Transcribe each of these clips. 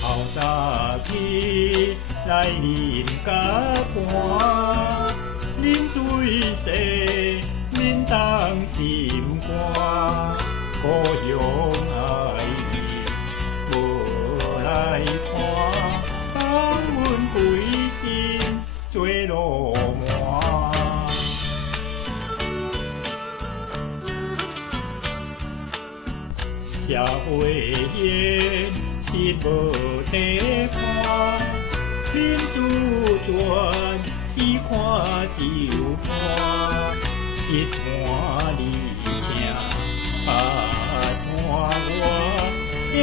透早起来啉甲汗，啉水洗面当心肝，故乡爱人无来看，放阮归心做路漫。社会现实无地看，民主权是看就看，一摊你请，摊我，现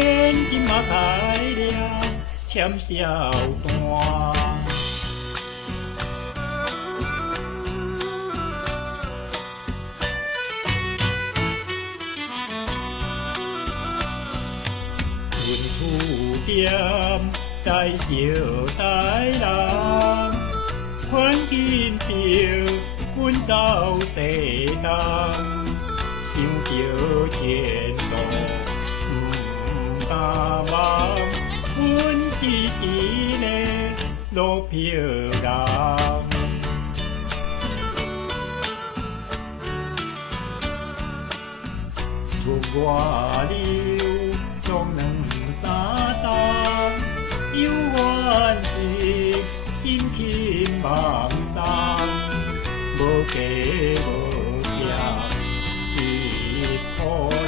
今嘛开了签销单。阮厝店在小台南，款紧着阮走西东，想着前途毋甘梦，阮是一个路漂人。出外流浪两三冬，有怨一心轻梦送，无家无业一户人，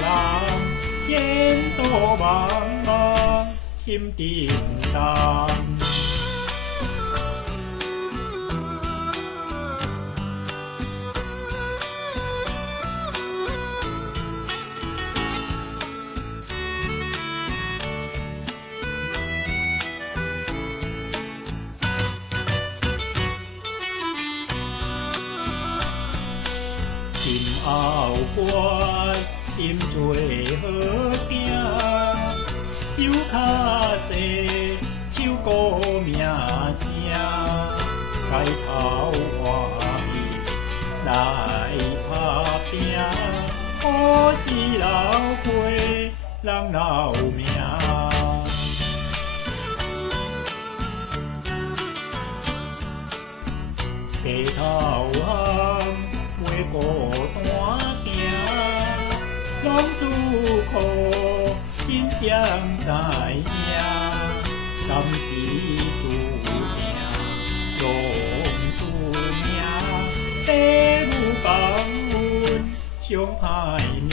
前途茫茫心沉重。今后关心做好囝，手脚细，手顾名声，抬头换面来打拼，好事留花人留名。街头巷袂孤单行，浪子苦真相知影，甘是注定浪子命，父母放阮上歹命。